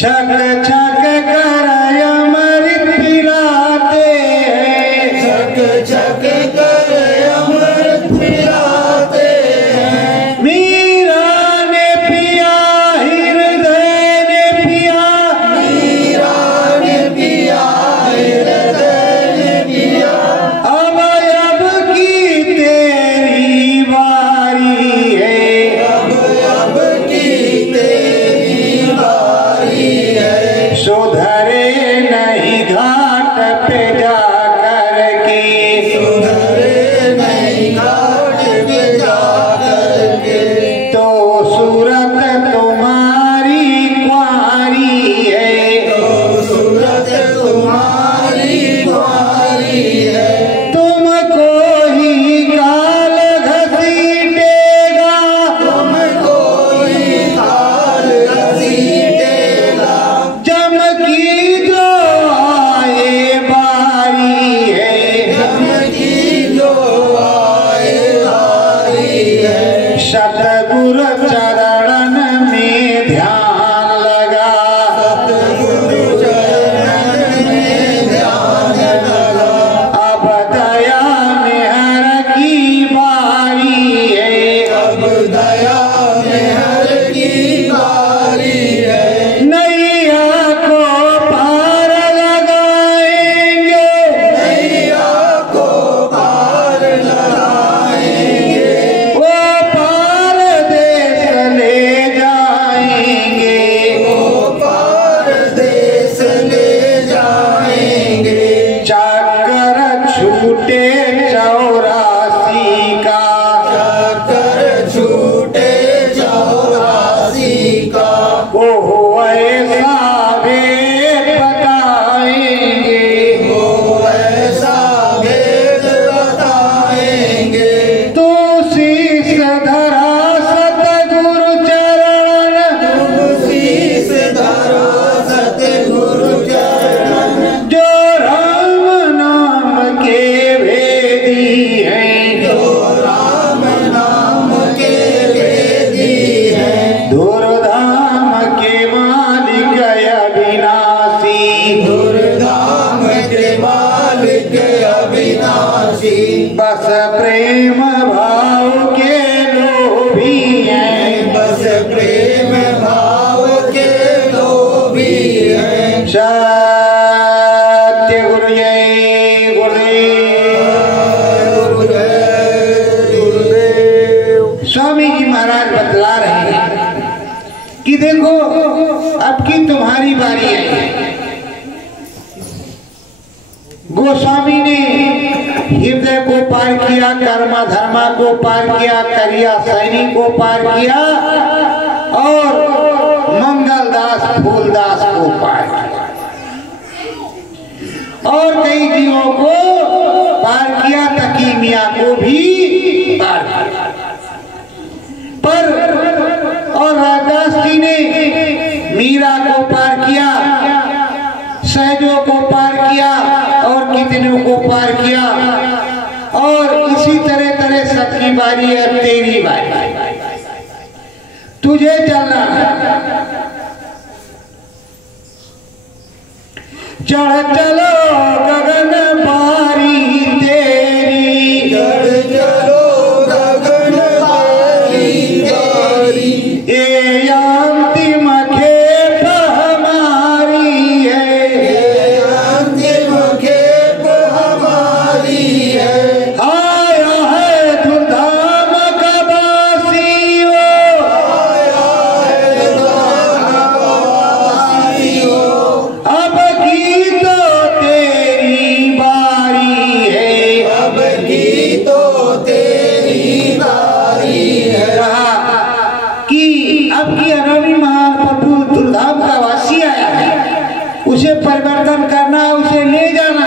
छक छक कर अमृत पिलाते हैं, छक छक कर अमृत पिलाते हैं। मीरा ने पिया हृदय ने पिया, मीरा ने पिया हृदय ने पिया। अब की तेरी बारी है, अब की तेरी बारी है। सुधरे नहीं घाट पे जा करके, सुधरे नहीं घाट पे जा करके। तो सूरत तुम्हारी कुंवारी है, तो सूरत तुम्हारी कुंवारी है। तुमको ही काल घसीटेगा, तुमको ही काल घसीटेगा। चमकी जो आए बारी है, चमकी जो आए बारी है। सतगुरु चरण में ध्यान लगा, सतगुरु चरण में ध्यान लगा। अब दया मेहर की बारी है, अब दया मेहर की बारी है। नैया को पार लगाएंगे, नैया को पार लगाएंगे। वो पार देश ले जाएंगे, वो पार देश ले जाएंगे। चक्कर छूटे 84 का, चक्कर छूटे 84 का। वो ऐसा भेद बताएंगे, वो ऐसा भेद बताएंगे। तू शीश धरा सतगुरु चरण, शीस धरा सतगुरु चरण। जो राम नाम के भेदी हैं, जो राम नाम के वेदी हैं। धुरधाम के मालिक अविनाशी, दुर्धाम के मालिक अविनाशी। बस प्रेम भाव के लोभी हैं, बस प्रेम भाव के लोभी हैं। सत्य गुरु जय गुरुदेव। गुरुदेव। स्वामी जी महाराज बतला रहे हैं कि देखो अब की तुम्हारी बारी है। गोस्वामी ने हृदय को पार किया, कर्मा धर्मा को पार किया, करिया सैनी को पार किया और मंगलदास फूलदास को पार किया और कई जीवों को पार किया, तकी मियां को भी पार किया। पर और रामदास जी ने मीरा को पार किया, सहजों को पार किया और कितनों को पार किया। और इसी तरह तरह सबकी बारी है, तेरी बारी, तुझे चलना है। चढ़ चलो गगन बारी तेरी, चढ़ चलो गगन बारी तेरी। ये अंतिम खेप हमारी है, ये अंतिम खेप हमारी है। आया है धूमधाम का बासी वो, आया है वासी हो। अब की तो तेरी बारी है, अब की तो तेरी बारी है। कहा कि अब की अनोनी महाप्रभु धूमधाम का वासी आया है, उसे परिवर्तन करना, उसे ले जाना,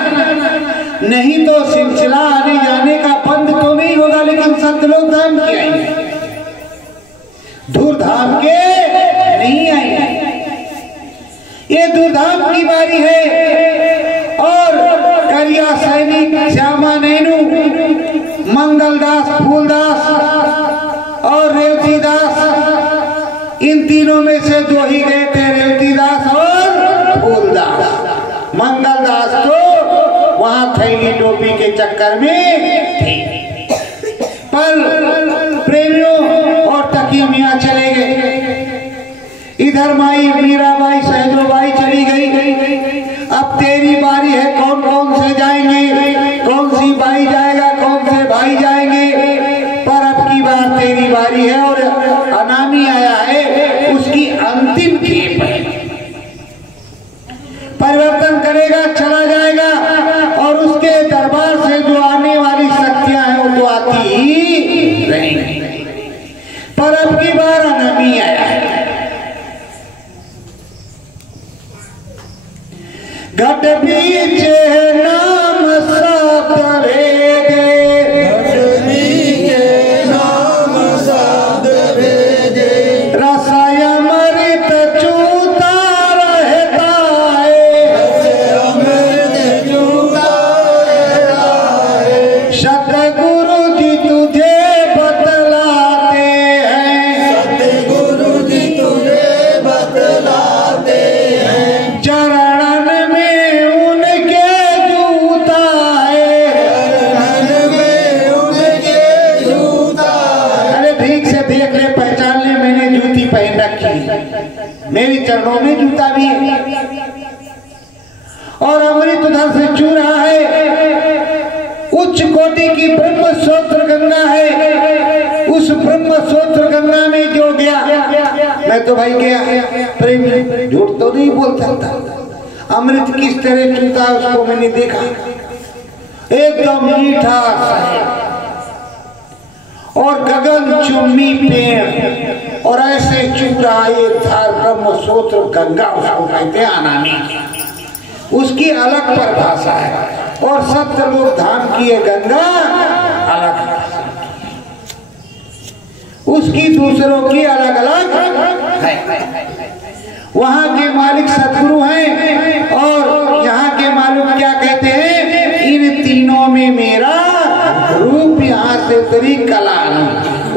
नहीं तो सिलसिला आने जाने का बंद तो नहीं होगा, लेकिन सतलोक धाम के आएंगे, धूमधाम के नहीं आएंगे। ये धूमधाम की बारी है। और करिया सैनिक, श्यामा नैनू, मंगलदास फूलदास और रेवतीदास, इन तीनों में से दो ही गए थे, रेवतीदास और थैली टोपी के चक्कर में थे। पर प्रेमियों और तकी मियाँ चले गए। इधर माई मीराबाई सहजोबाई चली गई। अब तेरी बारी है, कौन कौन से जाएंगे, कौन सी बाई जाएगा, कौन से भाई जाएंगे। पर अब की बार तेरी बारी है और अनामी आया है, उसकी अंतिम खेप है। परिवर्तन करेगा, चला जाएगा और उसके दरबार से जो आने वाली शक्तियां हैं वो तो आती ही रहेंगी। पर अब की बार अनामी आया है। घट बीच नाम सात भेदे, घट बीच नाम सात भेदे, रसाय अमृत चूता रहता है, अमृत चूता रहता है। सतगुरु जी तुझे बतलाते हैं, सतगुरु जी तुझे बतलाते हैं। चरणन में उनके जूता है। चरणन में उनके जूता है। अरे ठीक से देख ले, पहचान ले, मैंने जूती पहन रखी, मेरी चरणों में जूता भी है और अमृत उधर से चू रहा है। उच्च कोटि की ब्रह्म सूत्र गंगा है। उस ब्रह्म सूत्र गंगा में जो गया, मैं तो भाई गया प्रेम, झूठ तो नहीं बोल सकता। अमृत किस तरह चूता है उसको मैंने देखा, एकदम मीठा सा है और गगन चुम्बी पेड़ और ऐसे चुप रहा एक धार ब्रह्म सूत्र गंगा, उसको कहते हैं अनामी। उसकी अलग परिभाषा है और सप्तलोक धाम की ये गंगा अलग है, उसकी दूसरों की अलग अलग है। वहां के मालिक सतगुरु हैं और यहाँ के मालिक क्या कहते हैं, इन तीनों में मेरा रूप यहाँ से तेरी कला,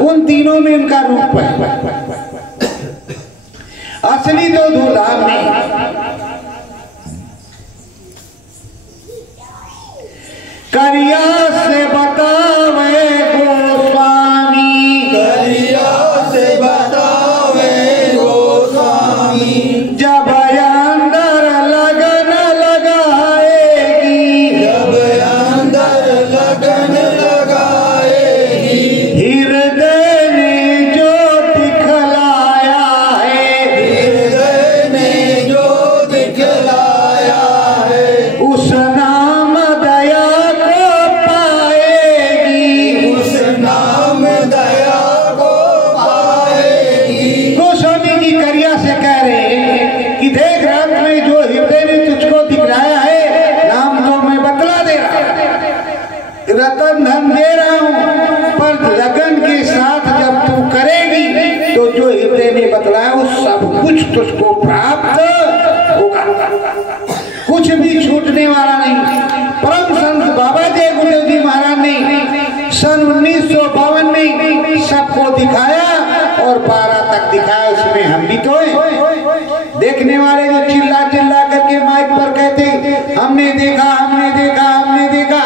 उन तीनों में इनका रूप है। असली तो धूधाम में करिया से बतावे गोस्वामी, करिया से बतावे गोस्वामी, जब अंदर लगन लगाएगी, जब अंदर लगन लगाएगी, हृदय ने जो दिखलाया है, हृदय ने जो दिखलाया है, उस नाम दया को पाएगी, उस नाम दया को पाएगी। गोस्वामी जी करिया से कह रहे हैं कि देख रात में जो हृदय ने तुझको दिखलाया है, नाम तो मैं बतला दे रहा हूं, रतन धन दे रहा हूं, पर लगन के साथ जब तू करेगी तो जो हृदय ने बतलाया वो सब कुछ तुझको प्राप्त होगा, कुछ भी छूटने वाला नहीं। परम संत बाबा जय गुरुदेव जी महाराज ने सन 1952 में सबको दिखाया और 12 तक दिखाया, उसमें हम भी तो हैं। देखने वाले जो चिल्ला चिल्ला करके माइक पर कहते हमने देखा, हमने देखा, हमने देखा,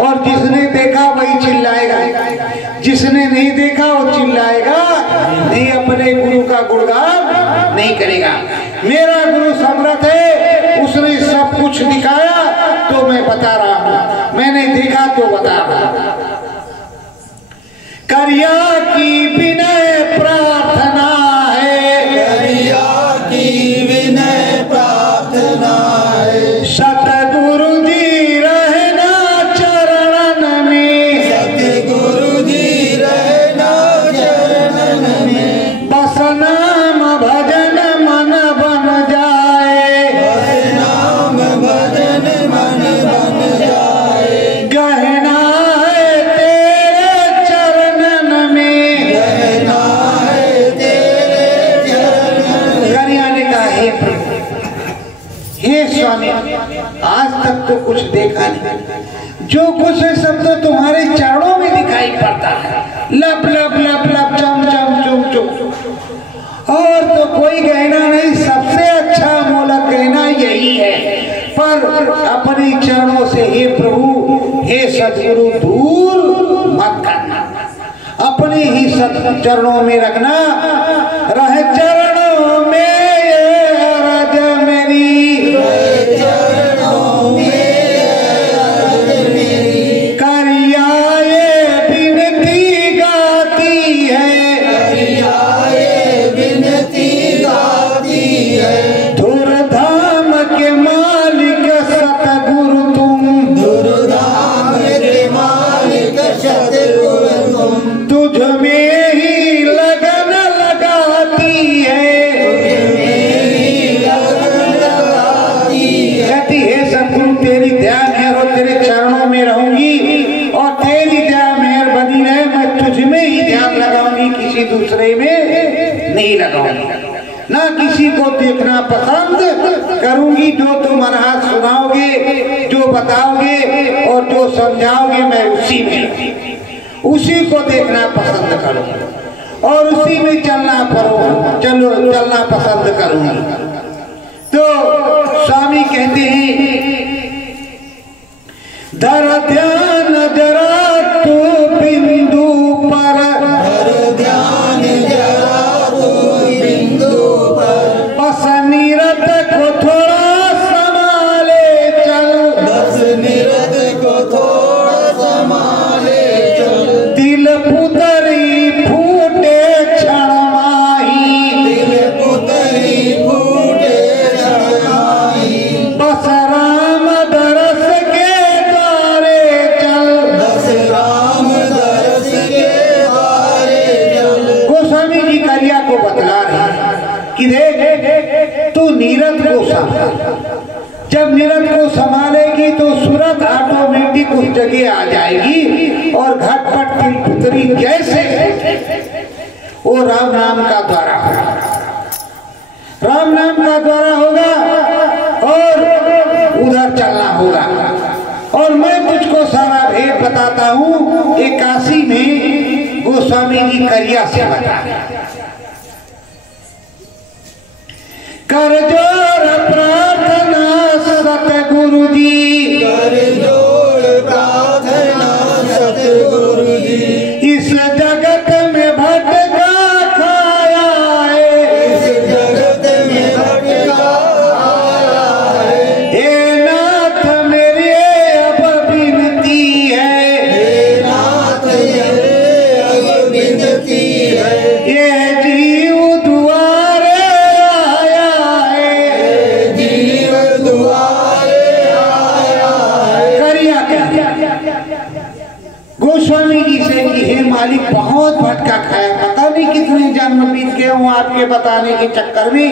और जिसने देखा वही चिल्लाएगा, जिसने नहीं देखा वो चिल्लाएगा नहीं, अपने गुरु का गुणगान नहीं करेगा। मेरा गुरु समर्थ है, उसने सब कुछ दिखाया तो मैं बता रहा हूं, मैंने देखा तो बता रहा हूं। करिया की विनय प्रार्थना है, करिया की विनय प्रार्थना है, सतगुरु जी रहना चरणन में, सतगुरु जी रहना चरणन में, बस नाम भजन मन बन जाए, बस नाम भजन मन बन जाए, गहना है तेरे चरणन में, रहना है तेरे चरणन में। करिया ने कहा हे प्रभु, हे स्वामी, आज तक तो कुछ देखा नहीं, जो कुछ है सब तो तुम्हारे चरणों में दिखाई पड़ता है, लब लब लब लब चम चम चुम चुम, और तो कोई गहना नहीं, सबसे अच्छा मोलक गहना यही है। पर अपने चरणों से हे प्रभु सदगुरु दूर मत करना, अपने ही चरणों में रखना। रह चरणों में अरज मेरी, चरणों में अरज मेरी, करिया ये बिनती गाती है, करिया ये बिनती गाती है। धुरधाम के मालिक सतगुरु तुम, दुर्धाम के मालिक सतगुरु तुम, तुझ में ही लगन लगाती है, कहती है सतगुरु तेरी दया मेहर और तेरे चरणों में रहूंगी और तेरी दया मेहर बनी रहे, मैं तुझ में ही ध्यान लगाऊंगी, किसी दूसरे में नहीं लगाऊंगी, ना किसी को देखना पसंद करूंगी। जो तुम अनहात सुनाओगे, जो बताओगे और जो समझाओगे, मैं उसी को देखना पसंद करूंगा और उसी में चलना पसंद करूंगा। तो स्वामी कहते हैं धर ध्यान जरा तू बिंदु पर, धर ध्यान जरा तू बिंदु पर, बस निरत को थोड़ा संभाले चल, बस निरत को थोड़ा संभाले चल। दिल पुतरी फूटे क्षण माही, दिल पुतरी फूटे शरणाई, बस राम दरस के द्वारे चल, बस राम दरस के द्वारे चल। गोस्वामी जी करिया को बतला रहे हैं कि देख तू नीरद को संभाल, जब नीरद को संभालेगी तो सूरत ऑटोमेटिक उस जगह आ जाएगी और घटपट की पुतरी जैसे वो राम नाम का द्वारा होगा, राम नाम का द्वारा होगा और उधर चलना होगा। और मैं तुझको सारा भेद बताता हूँ, एक काशी में गोस्वामी जी करिया से बता कर जोर प्रार्थना सतगुरु जी, कर जोड़ प्रार्थना सतगुरु जी, इस जगत में भटका खाया है, इस जगत में भटका आया है। हे नाथ मेरी अब विनती है, हे नाथ ये अब विनती है, ये जीव दुआरे आया है, जीव दुआरे आया है। करिया गोस्वामी जी से कि हे मालिक बहुत भटका खाया, पता नहीं कितने जन्म बीत गए हूँ आपके बताने के चक्कर में,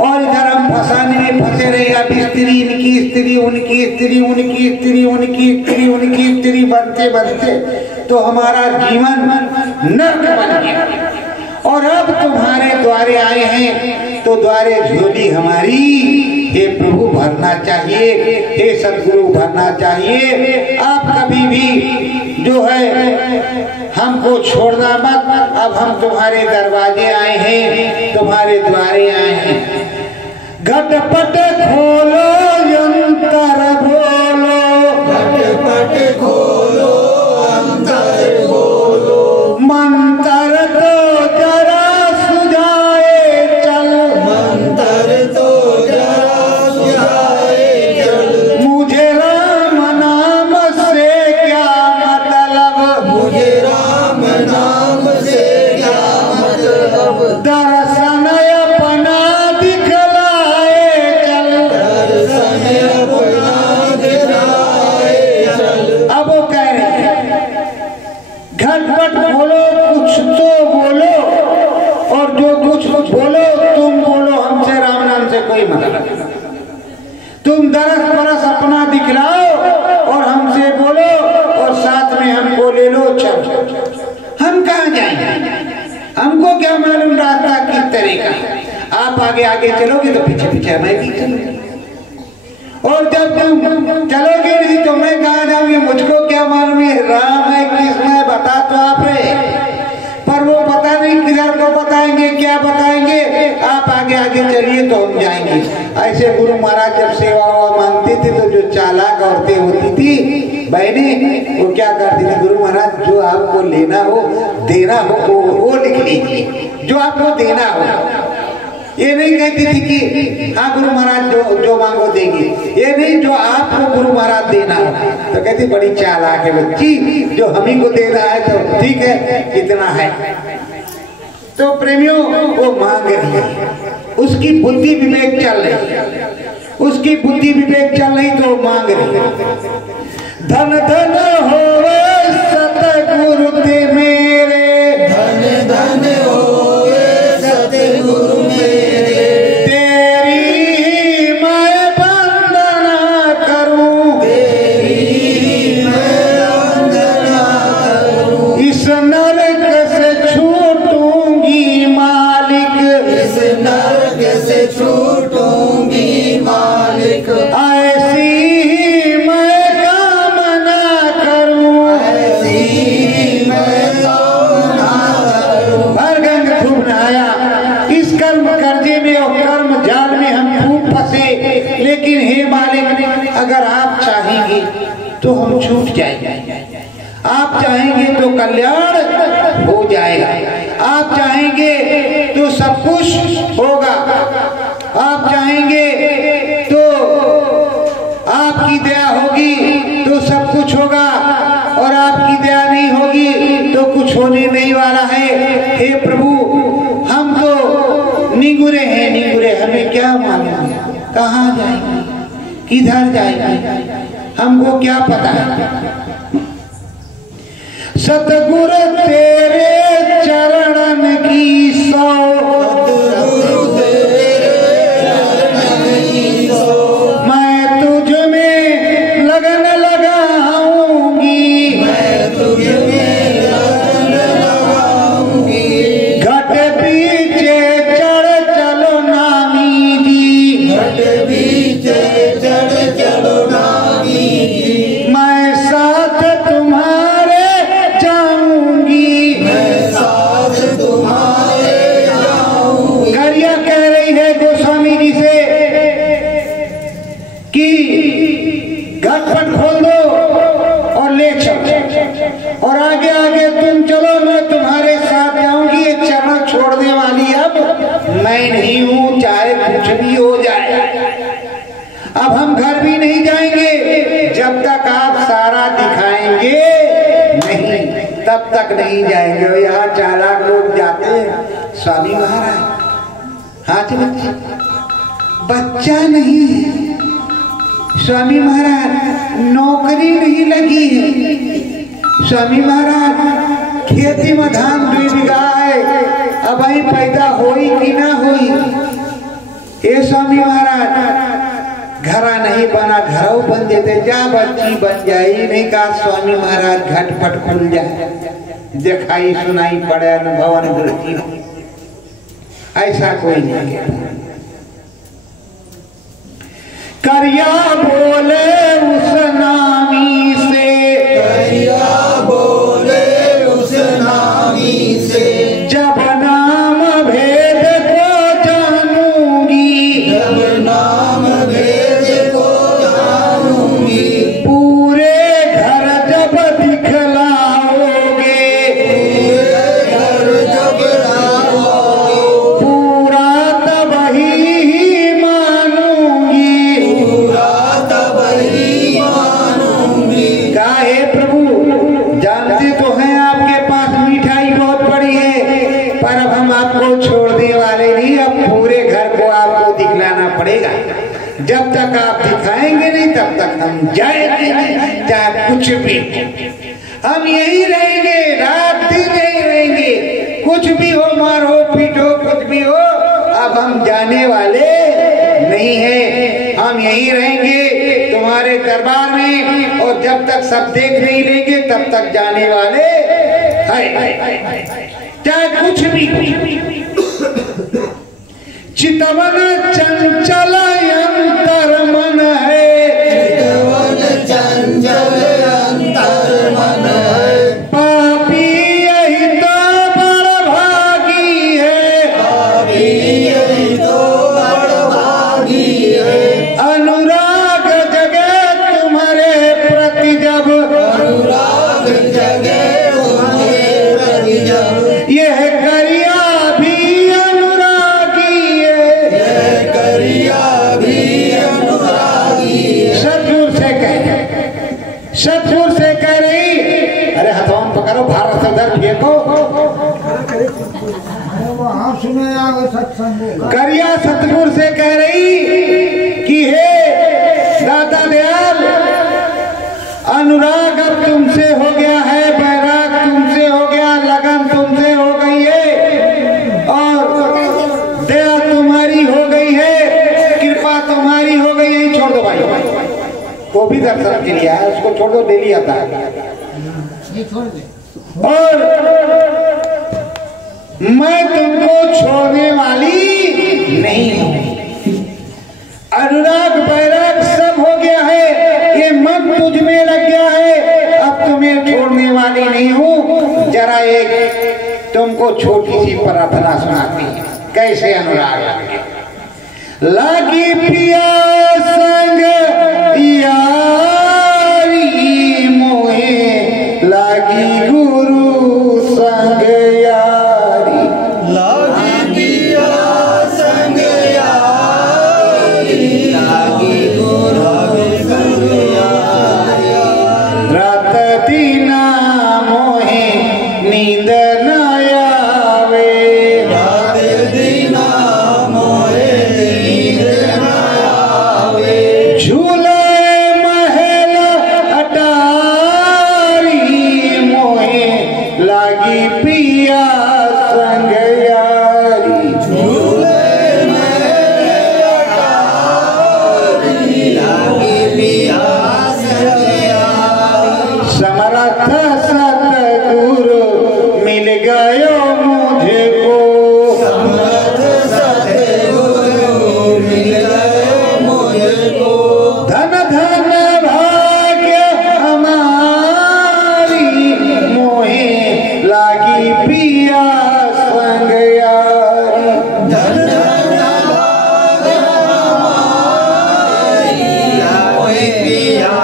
और इधर हम फंसाने में फंसे रहे। अब स्त्री इनकी स्त्री उनकी स्त्री उनकी स्त्री उनकी स्त्री उनकी स्त्री बनते बनते तो हमारा जीवन नर्क बन गया। और अब तुम्हारे द्वारे आए हैं तो द्वारे झोली हमारी हे प्रभु भरना चाहिए, हे सदगुरु भरना चाहिए। आप कभी भी जो है हमको छोड़ना मत, अब हम तुम्हारे दरवाजे आए हैं, तुम्हारे द्वारे आए हैं। घटपट खोलो यंत्र बोलो, घटपट खोलो अंतर बोलो, मंत्र तो जरा सुझाए चल, मंतर तो जरा सुझाए चल। मुझे राम नाम से क्या मतलब, मुझे राम नाम से क्या मतलब, दर्शन अपना दिखलाए चल। दर्शन अपना दिखलाए चल। अब वो कह रहे हैं घटपट बोलो, कुछ तो बोलो, और जो कुछ बोलो तुम बोलो, हमसे राम नाम से कोई मतलब नहीं। तुम दरस बरस अपना दिखलाओ और हमसे बोलो और साथ में हमको ले लो, चल। हम कहाँ जाएंगे, हमको क्या मालूम रास्ता किस तरह का। आप आगे आगे चलोगे तो पीछे पीछे मैं भी चलूंगी, और जब तुम चलोगे नहीं तो मैं कहाँ जाऊंगी, मुझको क्या मालूम है राम है किस में, बता तो आप रहे, पर वो पता नहीं किधर को बताएंगे, क्या बताएंगे, आप आगे आगे चलिए तो हम जाएंगे। ऐसे गुरु महाराज जब सेवा मांगते थे तो जो चालाक औरतें होती थी बहने, वो क्या करती थी, गुरु महाराज जो आपको लेना हो देना हो वो लिख लीजिए, जो आपको देना हो। ये नहीं कहती थी कि हाँ गुरु महाराज जो मांगो देंगे, ये नहीं, जो आपको गुरु महाराज देना हो। तो कहती बड़ी चालाक है बच्ची, जो हम ही को देना है तो ठीक है, कितना है। तो प्रेमियों वो मांग रही है, उसकी बुद्धि विवेक चल रही, उसकी बुद्धि विवेक चल रही तो मांग रही। धन धन होवे सतगुरु ते मेरे, धन धन होवे सतगुरु मेरे, तेरी मैं वंदना करूं, तेरी मैं वंदना करूं, इस नरक से छूटूंगी मालिक, इस नरक से छूटूंगी मालिक, ऐसी मैं कामना करूं, ऐसी मैं कामना करूं। हर गंग खूब नहाया, इस कर्म कर्जे में और कर्म जाल में हम खूब फंसे, लेकिन हे मालिक अगर आप चाहेंगे तो हम छूट जाएंगे, आप चाहेंगे तो कल्याण हो जाएगा, आप चाहेंगे तो सब कुछ होगा, आप चाहेंगे तो आपकी दया होगी तो सब कुछ होगा, और आपकी दया नहीं होगी तो कुछ होने नहीं वाला है। हे प्रभु हम तो निगुरे हैं, निगुरे, हमें क्या मालूम है कहाँ जाएंगे, किधर जाएंगे, हमको क्या पता है। सतगुरु तेरे चरणन की सौ, सतगुरु तेरे चरणन की सौ, मैं तुझ में लगन लगाऊंगी, मैं तुझ में लगन लगाऊंगी, घट पीछे चढ़ चलो नामी जी, घट बीचे चढ़ चलो नामी जी, मैं साथ तुम्हारे जाऊंगी, मैं साथ तुम्हारे जाऊंगी। गरिया कह रही है गोस्वामी जी से कि घटपट खोल दो और ले चलो, और आगे आगे तुम चलो, मैं तुम्हारे साथ जाऊंगी। ये चरण छोड़ने वाली अब मैं नहीं हूं, चाहे कुछ भी हो जाए। अब हम घर भी नहीं जाएंगे जब तक आप सारा दिखाएंगे नहीं, तब तक नहीं जाएंगे। और यहाँ चालाक लोग जाते हैं, स्वामी महाराज हाँ जी बच्चा नहीं है, स्वामी महाराज नौकरी नहीं लगी है, स्वामी महाराज खेती में धान 2 बीघा है, अब ही पैदा होई कि ना होई। ये स्वामी महाराज घरा नहीं बना, घरों बन देते, जा बच्ची बन जाए, नहीं कहा स्वामी महाराज घटपट खुल जाए, दिखाई सुनाई पड़े भवन वृद्धि, ऐसा कोई नहीं है। करिया बोले उस नामी से, करिया बोले उस नामी से, जब नाम भेद को जानूंगी, जब नाम भेद को जानूंगी, पूरे घर जब दिखलाओगे, पूरे घर जब लाओगे, पूरा तब ही मानूंगी। पूरा तब ही मानूंगी। काहे प्रभु जानते तो हैं आपके पास मिठाई बहुत पड़ी है, पर अब हम आपको छोड़ने वाले नहीं, अब पूरे घर को आपको दिखलाना पड़ेगा। जब तक आप दिखाएंगे नहीं तब तक हम जाएंगे नहीं, चाहे कुछ भी, हम यही रहेंगे, रात दिन यही रहेंगे, कुछ भी हो, मारो पीटो कुछ भी हो, अब हम जाने वाले नहीं है, हम यही रहेंगे तुम्हारे दरबार में, और जब तक सब देख नहीं लेंगे तब तक जाने वाले है, चाहे कुछ भी। चितवन चंचल अंतर मन है, चितवन चंचल अंतर मन है, पापी यही तो बड़ भाग पिया भी अनुरागी। सतगुरु से कह रही, अरे हथौन पकड़ो, भारत से उधर फेंको। करिया सतगुरु से कह रही कि हे दाता दयाल, अनुराग अब तुमसे हो गया है, बैराग तुमसे हो गया, लगन तुमसे हो गई है और दया तुम्हारी हो गई है, कृपा तुम्हारी हो गई है। छोड़ दो भाई, वो भी दर्शन के लिए आया, उसको छोड़ दो, डेली आता है। और मैं तुमको छोड़ने वाली नहीं हूं। अनुराग बैराग सब हो गया है, ये मन तुझ में लग गया है, अब तुम्हें छोड़ने वाली नहीं हूं। जरा एक तुमको छोटी सी प्रार्थना सुनाती है, कैसे अनुराग लागी पिया संग यारी मोहे, लागी गुरु संग यारी। लागी पिया संग यारी, लागी गुरु संग यारी। रात दीना मोहे नींद न आवे, रात दीना मोहे नींद न आवे। झूले महल अटारी मोहे, लागी पिया संग यारी। झूले में अटारी, लागी पिया संग यारी। समर्थ सतगुरु मिल गयो मुझको, समर्थ सतगुरु मिल गए मुझको। धन धन भाग्य हमारी मोहे, लागी पिया संग यारी। धन धन भाग हमारी, लागे पिया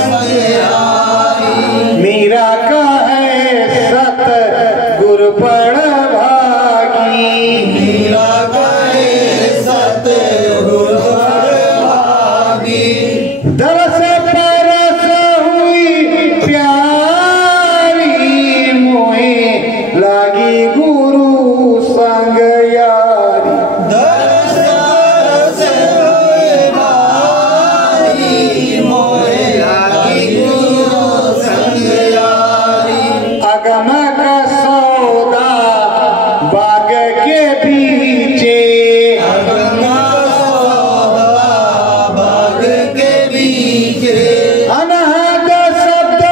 संग यारी। मीरा का है सत गुरु पड़ भागी, मीरा गए सतगुरु भागी। दरस परस हुई प्यारी मोहे, लागी गुरु संग यारी। दरस बरस हुए भारी, मोहे लागी गुरु संग यारी। अगम का सौदा बाग के पीछे, अगमा सौदा बाग के बीचे। अनहद शब्द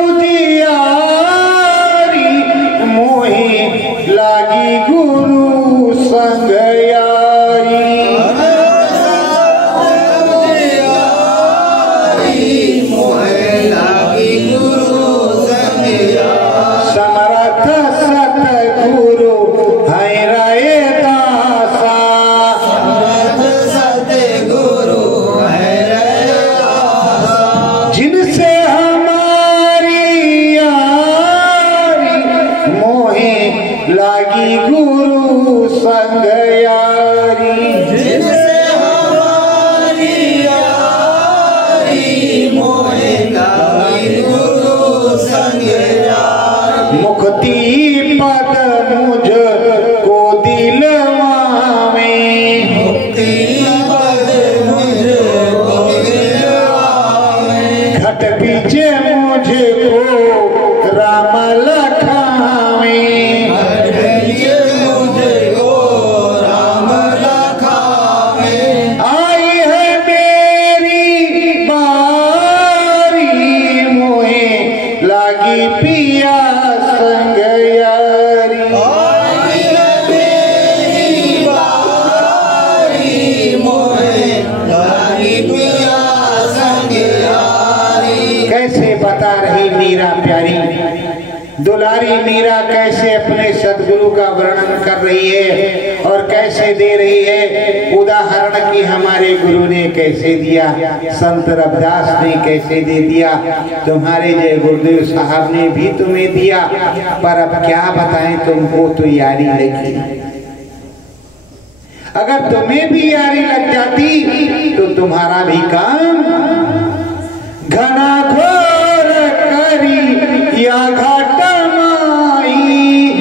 उजियारी मोहे, लागी गुरु संग यारी। समर्थ सतगुरु है रे दासा, जिनसे हमारी यारी मोहे, लागी गुरु संग यारी। मुक्ति पद मुझ को दिलवावे, घट पीछे मुझको राम लखावे। आई है मेरी बारी मोहे, लागी पिया संग यारी। कैसे बता रही मीरा प्यारी, दुलारी मीरा कैसे अपने सदगुरु का वर्णन कर रही है और कैसे दे रही है उदाहरण कि हमारे गुरु ने कैसे दिया, संत रविदास ने कैसे दे दिया, तुम्हारे जय गुरुदेव साहब ने भी तुम्हें दिया। पर अब क्या बताएं तुमको, तो यारी लगी। अगर तुम्हें भी यारी लग जाती तुम्हारा भी काम घना घोर करी या घाट माई।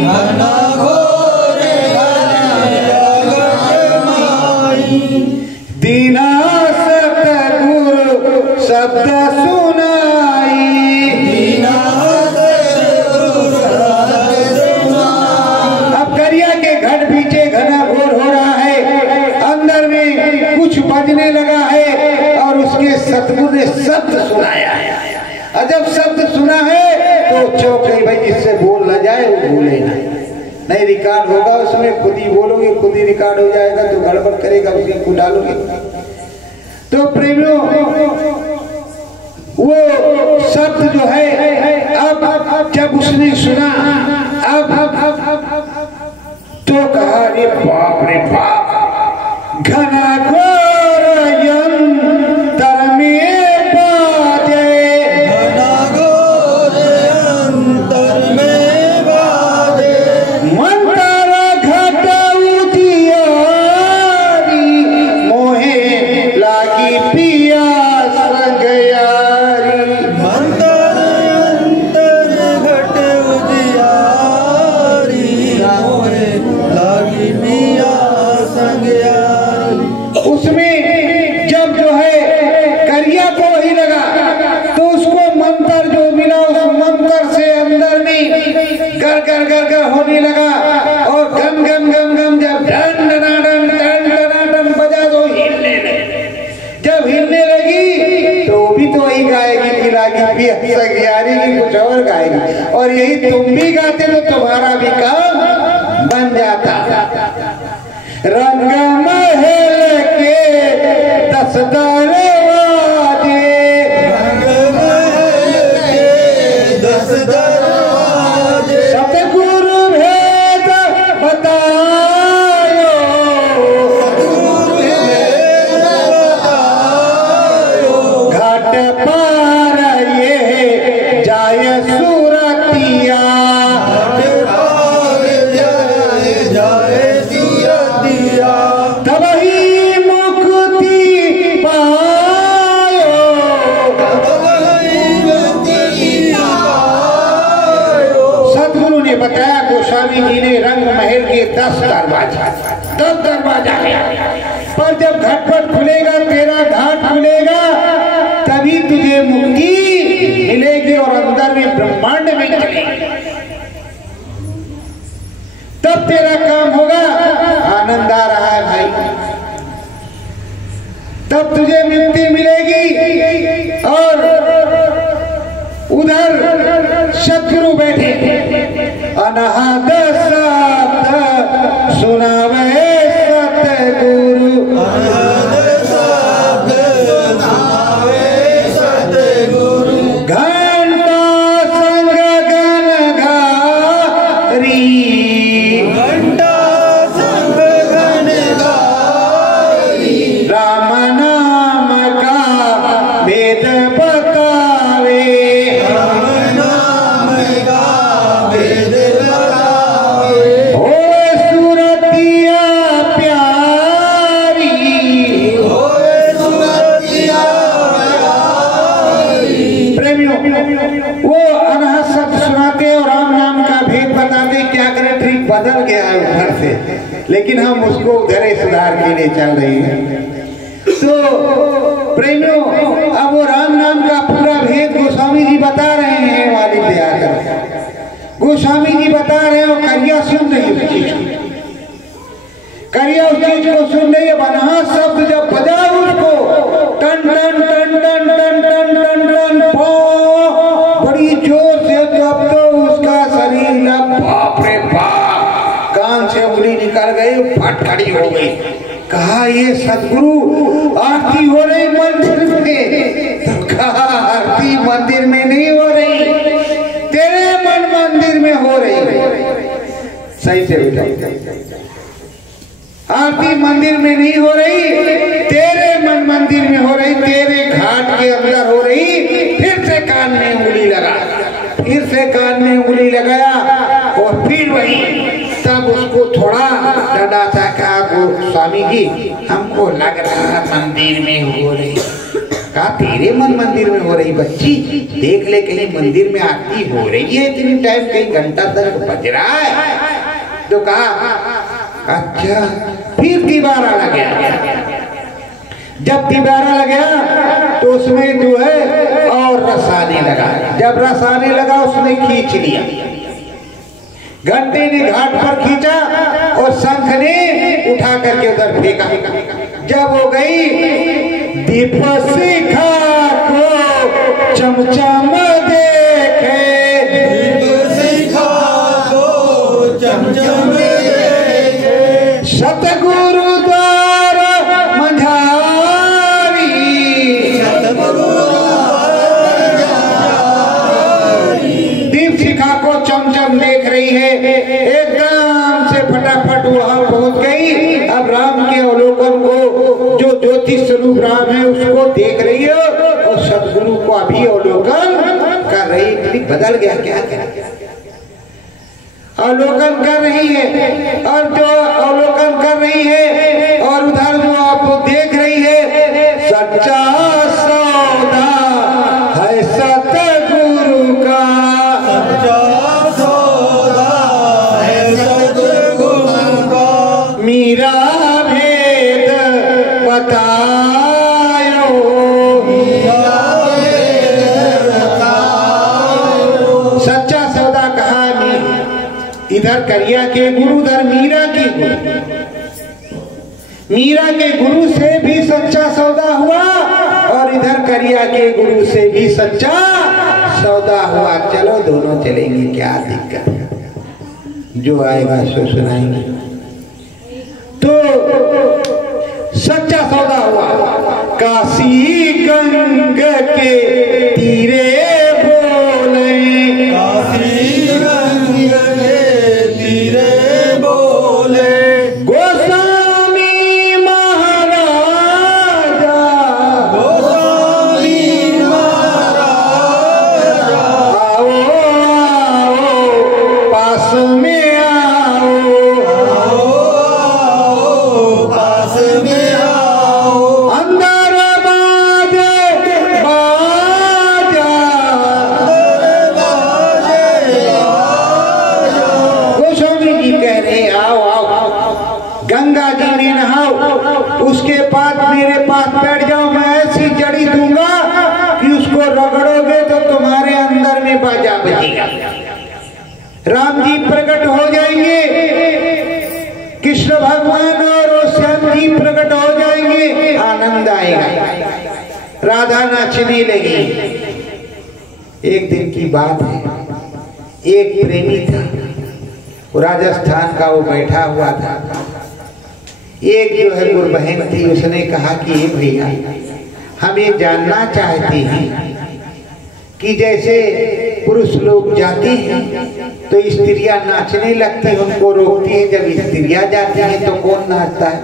घना घोर दीना सतगुरु शब्द सुनाई। अब करिया के घट पीछे घना घोर हो रहा है, अंदर में कुछ बजने लगा है और उसके सतगुरु ने शब्द सुनाया है। और जब शब्द सुना है तो चौक गई, भाई जिससे बोल न जाए वो बोले ना, नहीं रिकॉर्ड होगा उसमें, खुद ही बोलोगे खुद ही रिकॉर्ड हो जाएगा, तो गड़बड़ करेगा उसके को डालोगे। तो प्रेमियों वो शब्द जो है अब जब उसने सुना अब तो कहा रे बाप घना घोर यंत्र में बाजे। घना घोर अंतर में बाजे। मंत्र घट उजियारी मोहे लागी पियास गयारी। मंतर अंतर घट उजियारी मोहे लागी पियास गयारी। उसमें जब जो है करिया को वही लगा तो उसको मंत्र जो मिला उस मंत्र से अंदर में गर गर गर गर होने लगा और गम गम गम गम जब डन डनाडन डन डनाडन बजा तो हिलने लगी। जब हिलने लगी तो भी तो वही गाएगी कि लागी पियास गयारी की, कुछ और गाएगी। और यही तुम भी गाते तो तुम्हारा भी काम बन जाता। रंग महल के 10 दरवाजे। रंग महल के 10 दरवाजे। सतगुरु भेद बतायो। सतगुरु भेद बतायो। घाट पार ये जाय सुरतिया। घाट पार जाए सिरतिया। तब ही मुक्ति पायो। सतगुरु ने बताया गोस्वामी जी ने रंग महल के 10 दरवाजा है, पर जब घटपट खुलेगा तेरा घाट खुलेगा तभी तुझे मुक्ति मिलेगी और अंदर में ब्रह्मांड में चलेगी, तब तेरा काम होगा। आनंद आ रहा है भाई, तब तुझे मुक्ति मिलेगी। और उधर सतगुरु बैठे अनहद शब्द सुनावे सतगुरु। घंटा संग गन घारी। राम नाम का वेद बतावे। हो सुरतिया प्यारी। प्रेमियों वो अनहद शब्द सुनाते और राम नाम का भेद बताते। क्या करें, ठीक बदल गया है उधर से, लेकिन हम उसको उधर ही सुधार के लिए चल रही हैं। तो प्रेमियों अब वो राम नाम का पूरा भेद गोस्वामी जी बता रहे हैं वाली पे आकर। गोस्वामी जी बता रहे हैं और करिया सुन रही उस चीज को, करिया उस चीज को सुन रही है। अनहद शब्द जब बजा उसको टन टन टन टन टन टन टन टन बड़ी जोर से, तब तो उसका शरीर बाप रे बाप, कान से उंगली निकल गई, फट खड़ी हो गई। कहा ये सतगुरु आरती हो रही मंदिर में, तो कहा आरती मंदिर में नहीं हो रही, तेरे मन मंदिर में हो रही। सही से बेटा, आरती मंदिर में नहीं हो रही, तेरे मन मंदिर में हो रही, तेरे घाट के अंदर हो रही। फिर से कान में उंगली लगा, फिर से कान में उंगली लगाया और फिर वही, तब उसको थोड़ा डरा था। कहा स्वामी जी हमको लग रहा था मंदिर में हो रही। कहा तेरे मन मंदिर में हो रही बच्ची, देख ले कहीं मंदिर में आरती हो रही है इतनी टाइम, कहीं घंटा तक बज रहा है। तो कहा अच्छा। फिर दीवारा लग गया। जब दीवारा लग गया तो उसमें जो है और रस आने लगा। जब रस आने लगा उसने खींच लिया, घंटे ने घाट पर खींचा और शंख ने उठा करके उधर फेंका। जब हो गई दीप शिखा को चमचम देखे, दीप शिखा को चमचम देखे, सतगुरु द्वारा मंझारी, दीप शिखा को चमचम देख रही है। एकदम से फटाफट वहां पहुंच गई। अब राम के अवलोकन को, जो ज्योति स्वरूप राम है उसको देख रही है और सदगुरु को अभी अवलोकन कर रही। बदल गया क्या अवलोकन कर रही है। और जो अवलोकन कर रही है और उधर जो आप देख रही है, सच्चा सौदा है सतगुरु का, सच्चा सौदा है सतगुरु का, मीरा भेद बतायो, मीरा भेद बतायो। सच्चा सौदा कहा। इधर करिया के गुरु, उधर मीरा के गुरु। मीरा के गुरु से भी सच्चा सौदा हुआ और इधर करिया के गुरु से भी सच्चा सौदा हुआ। चलो दोनों चलेंगे, क्या दिक्कत है, जो आएगा सो सुनाएंगे। तो सच्चा सौदा हुआ। काशी गंगा के तीरे बोले, काशी गंगा के तीरे बोले, गोस्वामी महाराजा, गोस्वामी महाराजा, आओ आओ पास में आओ, आओ आओ पास में आओ, अंदर बाजे बाजा, गोस्वामी जी कह रहे आओ आओ, गंगा जी में नहाओ, उसके बाद मेरे पास बैठ जाओ। मैं ऐसी जड़ी दूंगा कि उसको रगड़ोगे तो तुम्हारे अंदर में बाजा बजेगा। राम जी प्रकट हो जाएंगे, कृष्ण भगवान और श्याम जी प्रकट हो जाएंगे, आनंद आएगा, राधा नाचने लगी। एक दिन की बात है, एक प्रेमी था, वो राजस्थान का, वो बैठा हुआ था। एक जो है गुरबहन थी, उसने कहा कि ये भैया हम ये जानना चाहते हैं कि जैसे पुरुष लोग जाते हैं तो स्त्रियां नाचने लगती हैं, उनको रोकती हैं, जब स्त्रियां जाती हैं तो कौन नाचता है?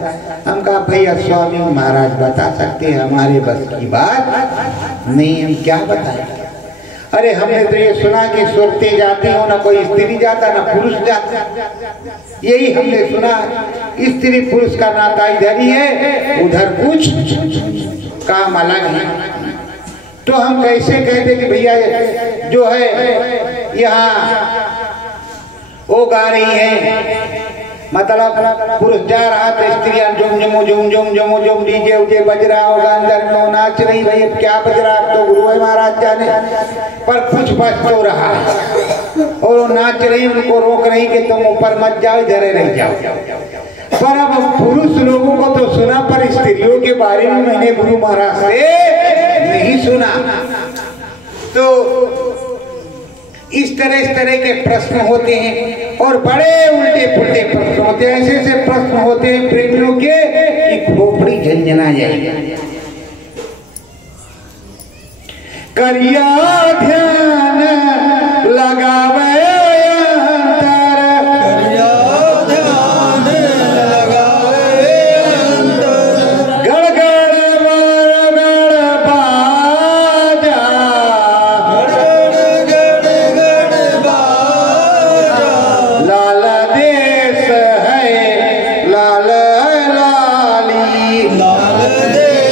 हम कहा भैया स्वामी महाराज बता सकते हैं, हमारे बस की बात नहीं, हम क्या बताएं। अरे हमने तो ये सुना कि सुरतें जाती हो, ना कोई स्त्री जाता ना पुरुष जाता, यही हमने सुना। स्त्री पुरुष का नाता इधर ही है, उधर कुछ काम अलग है। तो हम कैसे कहते कि भैया जो है यहाँ वो गा रही है, मतलब पुरुष जा रहा तो स्त्रियां जुम जुम जुम जुम जुम जुम डीजे उजे बज रहा होगा, अंदर में वो नाच रही, भाई क्या बज रहा है तो गुरु महाराज जाने, पर कुछ बज तो रहा और वो नाच रही, उनको रोक रही कि तुम ऊपर मत जाओ, इधर रह जाओ। पर अब पुरुष लोगों को तो सुना, पर स्त्रियों के बारे में मैंने गुरु महाराज से नहीं सुना। तो इस तरह के प्रश्न होते हैं और बड़े उल्टे पुल्टे प्रश्न होते हैं। ऐसे ऐसे प्रश्न होते हैं प्रेमियों के कि खोपड़ी झंझना जाए। करिया ध्यान लगावे अंतर, करिया ध्यान लगावे अंतर, गड़गड़ गड़गड़ बाजा, गड़ गड़ गड़ बाजा, लाल देश है लाल लाली, लाल देश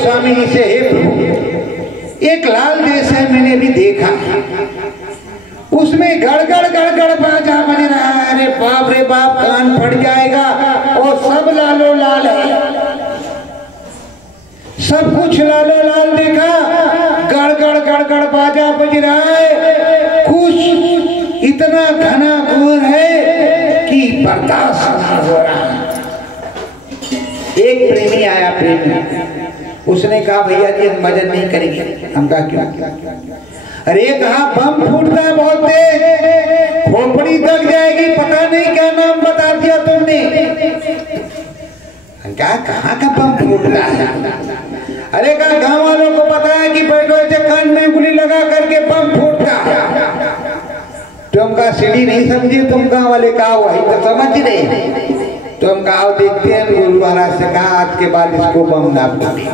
गोस्वामी जी से, हे प्रभु एक लाल देश है, मैंने भी देखा, उसमें गड़गड़ गड़गड़ बाजा बज रहा है। अरे बाप रे बाप, कान फट जाएगा। और सब लालो लाल है, सब कुछ लालो लाल देखा, गड़गड़ गड़गड़ बाजा बज रहा है। कुछ इतना घना घोर है कि बर्दाश्त नहीं हो रहा है। एक प्रेमी आया, प्रेमी, उसने कहा भैया जी हम भजन नहीं करेंगे। हम कहा क्यों? अरे कहा बम फूटता है बहुत तेज, खोपड़ी दब जाएगी, पता नहीं क्या नाम बता दिया तुमने। क्या कहाँ का बम फूटता है? अरे कहा गांव वालों को पता है कि पेट्रोल से कान में गोली लगा करके बम फूटता है। तुम का सीढ़ी नहीं समझे, तुम गांव वाले कहा वही तो समझ रहे। तुम कहा देखते हैं, गुरु महाराज से कहा आज के बाद इसको बम ना फूटे,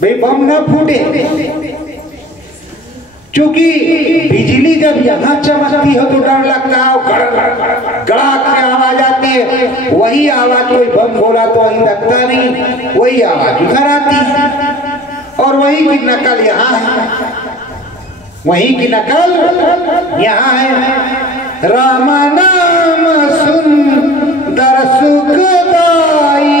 भाई बम ना फूटे। क्योंकि बिजली जब यहाँ चमकती है तो डर लगता है, गड़ाक से आवाज आती है। वही आवाज कोई बम बोला तो वही लगता नहीं, वही आवाज उधर आती है। और वही की नकल यहाँ है, वही की नकल यहाँ है। राम नाम सुंदर सुखदाई,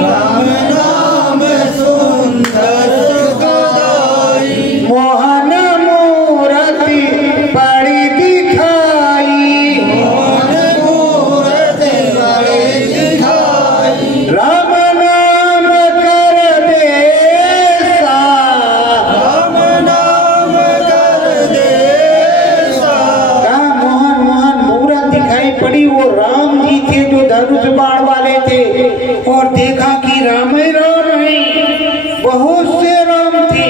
राम नाम सुंदर सुखदाई, मोहन मूर्ति बड़ी दिखाई, मोहन मूर्ति बड़ी दिखाई, राम नाम कर देसा, राम नाम कर देसा। कहा मोहन मोहन मूर्त दिखाई पड़ी। वो राम जी थे जो धनुष बाण वाले थे, और देखा कि राम ही राम है, बहुत से राम थे,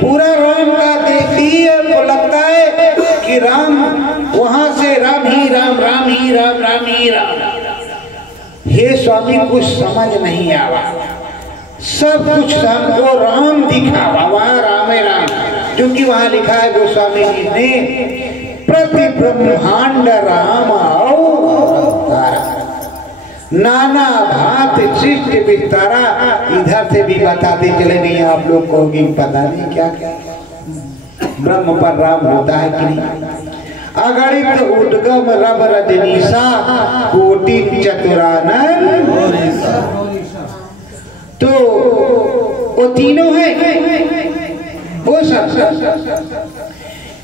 पूरा राम का देखती है तो लगता है कि राम वहां से राम ही राम, राम ही राम, राम ही राम। हे स्वामी कुछ समझ नहीं आवा, सब कुछ हमको राम दिखावा, वहां राम है राम। क्योंकि वहां लिखा है गोस्वामी जी ने, प्रति ब्रह्मांड राम अवतारा, नाना भांत सृष्टि विस्तारा। इधर से भी बताते चले, नहीं आप लोग को भी पता नहीं क्या क्या ब्रह्म पर राम होता है कि नहीं। अगणित उद्गम रब रजनीसा, कोटि चतुरानन। तो वो तीनों है, वो सब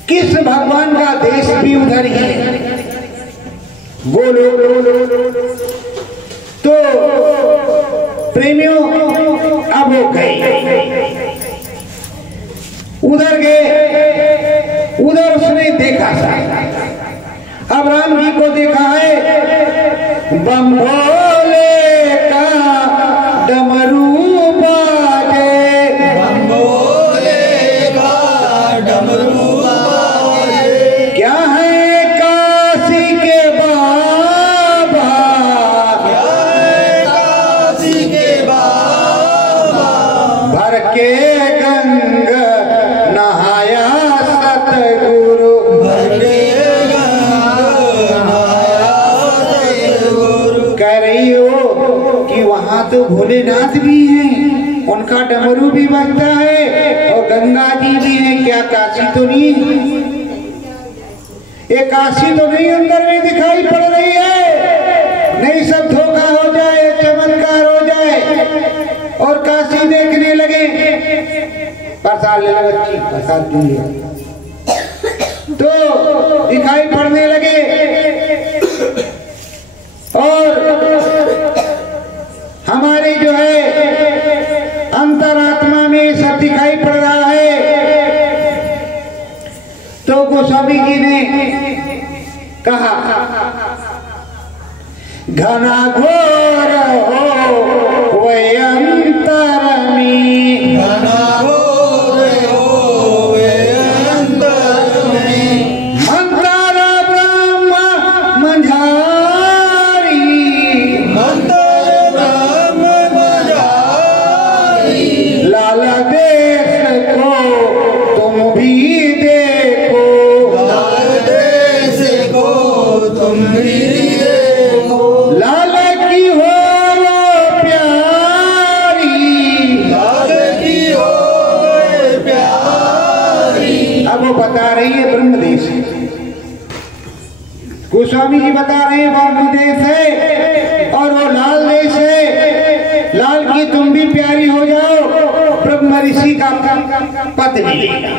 किस भगवान का देश भी उधर ही है। बोलो तो प्रेमियों, अब वो गए, उधर गए, उधर उसने देखा सा। अब राम जी को देखा है, बम भोले का डमरू बाजे, बम भोले का डमरू बाजे, क्या है काशी के बाबा, क्या है काशी के बाबा, भर के गंग नहाया सतगुरु, भर के गंगा नहाया सतगुरु। कह रही हो कि वहां तो भोलेनाथ भी हैं, उनका डमरू भी बजता है और गंगा जी भी है, क्या काशी तो नहीं है? ये काशी तो नहीं अंदर में दिखाई पड़ रही है। नहीं सब धोखा हो जाए, चमत्कार हो जाए और काशी देखने लगे। प्रसाद ले लगा, ठीक प्रसाद दिए तो दिखाई पड़ने लगे। और हमारे जो है अंतरात्मा में सब दिखाई पड़ रहा है। तो गोस्वामी जी ने कहा, घना घोर हो वै अंतर में, घना घोर होवे अंतर में, मंतर ब्रह्म मंझारी, मंतर ब्रह्म मजारी, लाल देश को तुम भी देखो, लाल देश को तुम भी देखो, लाल की हो वो प्यारी, बता रही है ब्रह्मदेश। गोस्वामी जी बता रहे हैं ब्रह्मदेश है और वो लाल देश है। लाल की तुम भी प्यारी हो जाओ, ब्रह्म ऋषि का पद मिलेगा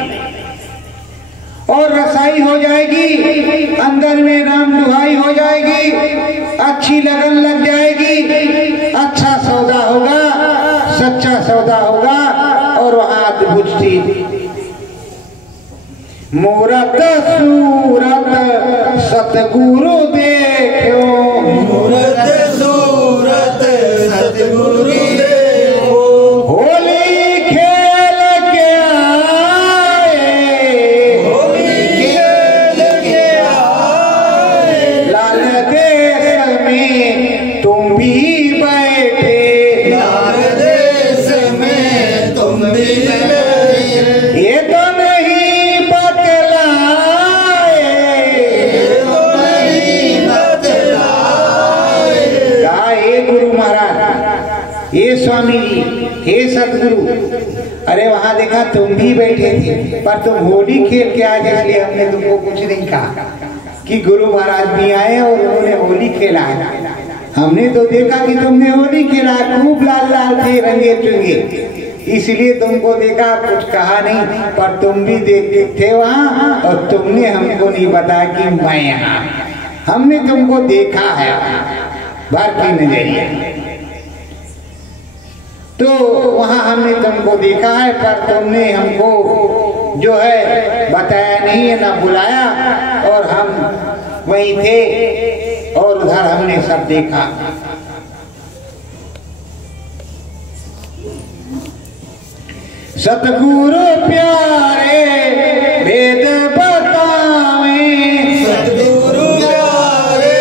और रसाई हो जाएगी, अंदर में राम दुहाई हो जाएगी, अच्छी लगन लग जाएगी, अच्छा सौदा होगा, सच्चा सौदा होगा और वहां अद्भुत चीज मूरत सूरत सतगुरु देखो, मूरत सूरत सतगुरु देखो, होली खेल के आए, होली खेल के आए, लाल देश में तुम भी बैठे, लाल देश में तुम भी बैठे, ये तो नहीं बतलाए, ये तो नहीं बतलाए। कहा हे गुरु महाराज, हे स्वामी जी, हे सतगुरु, अरे वहां देखा तुम भी बैठे थे पर तुम होली खेल के आए, इसलिए हमने तुमको कुछ नहीं कहा कि गुरु महाराज भी आए और उन्होंने होली खेला है। हमने तो देखा कि तुमने होली खेला, खूब लाल लाल थे रंगे चुंगे, इसलिए तुमको देखा, कुछ कहा नहीं, पर तुम भी देखते थे वहां और तुमने हमको नहीं बताया कि मैं यहाँ, हमने तुमको देखा है बार की नजरिया, तो वहां हमने तुमको देखा है पर तुमने हमको जो है बताया नहीं है, ना बुलाया, और हम वहीं थे और उधर हमने सब देखा। सतगुरु प्यारे वेद बतावे, सतगुरु प्यारे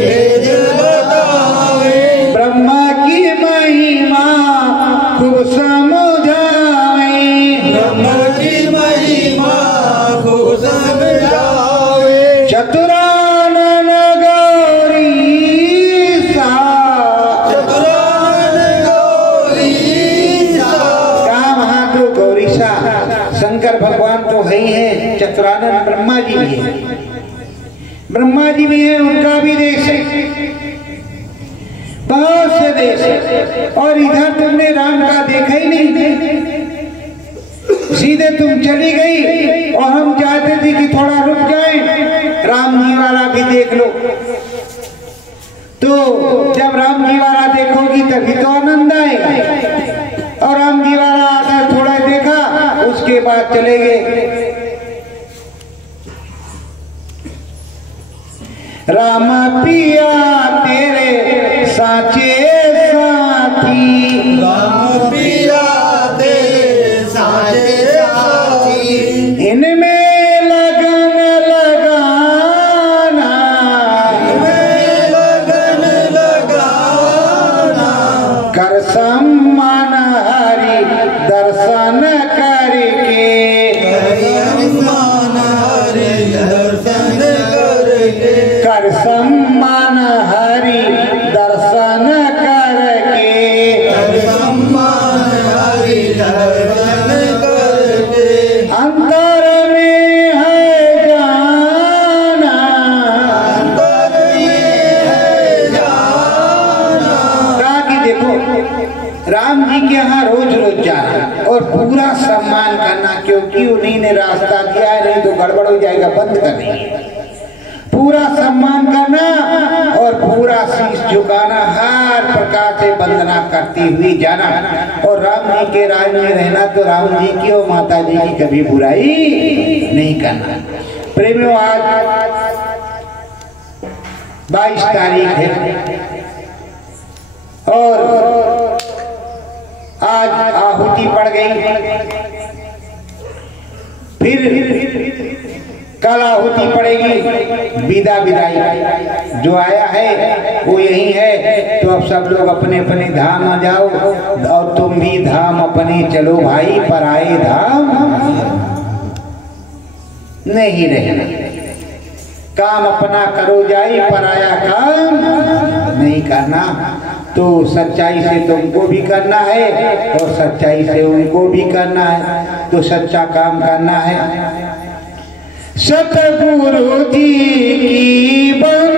वेद बतावे, ब्रह्मा की महिमा खूब समझावे, ब्रह्म की महिमा खूब समझावे, चतुरानन गौरी सा, चतुरानन गौरी सा, कहा वहां तो गौरी सा शंकर भगवान तो है ही है, चतुरानन ब्रह्मा जी भी है, ब्रह्मा जी भी है, उनका भी देश है, बहुत से देश है, और इधर तुमने राम का देखा ही नहीं, सीधे तुम चली गई और हम चाहते थे कि थोड़ा रुक जाए, राम जी वाला भी देख लो, तो जब राम जी वाला देखोगी तभी तो आनंद आएगा, और राम जी वाला आकर थोड़ा देखा उसके बाद चले गए। राम पिया तेरे साचे साथी, राम पिया तेरे साचे साथी, इनमें लगन लगाना, में लगन लगाना, कर सम्मान हरि दर्शन करके, सम्मान हरि दर्शन करके, कर सम्मान हरि दर्शन करके, सम्मान हरि दर्शन करके, अंतर में है जाना, अंतर में है जाना। कहा कि देखो राम जी के यहाँ रोज रोज जाना और पूरा सम्मान करना, क्योंकि उन्हीं ने रास्ता दिया है, नहीं तो गड़बड़ हो जाएगा, बंद कर देंगे, पूरा सम्मान करना और पूरा शीश झुकाना, हर प्रकार से वंदना करती हुई जाना, और राम जी के राज में रहना, तो राम जी की और माता जी की कभी बुराई नहीं करना। प्रेमियों, आज 22 तारीख है और आज आहुति पड़ गई, फिर कल आहुति पड़ेगी, विदा विदाई जो आया है वो यही है, तो अब सब लोग अपने अपने धाम आ जाओ और तुम भी धाम अपने चलो भाई, पराए धाम नहीं रहना, काम अपना करो जाई, पराया काम नहीं करना। तो सच्चाई से तुमको भी करना है और सच्चाई से उनको भी करना है, तो सच्चा काम करना है। सतगुरु जी की बंदगी